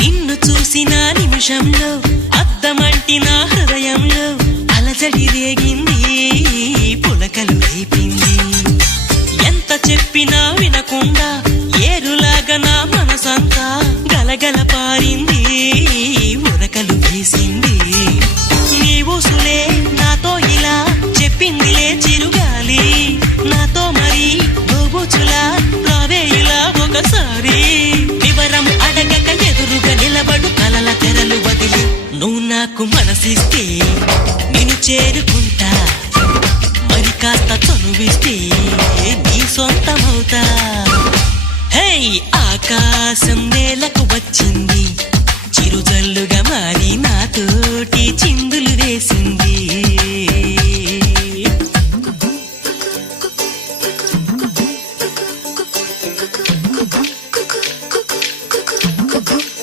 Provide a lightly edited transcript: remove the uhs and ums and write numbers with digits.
నిన్ను చూసిన నిమిషంలో అద్దమంటి నా హృదయంలో అలజడి రేగింది, పులకలు రేపింది. ఎంత చెప్పినా వినకుండా ఏరులాగా నా మనసంతా గలగల పారింది.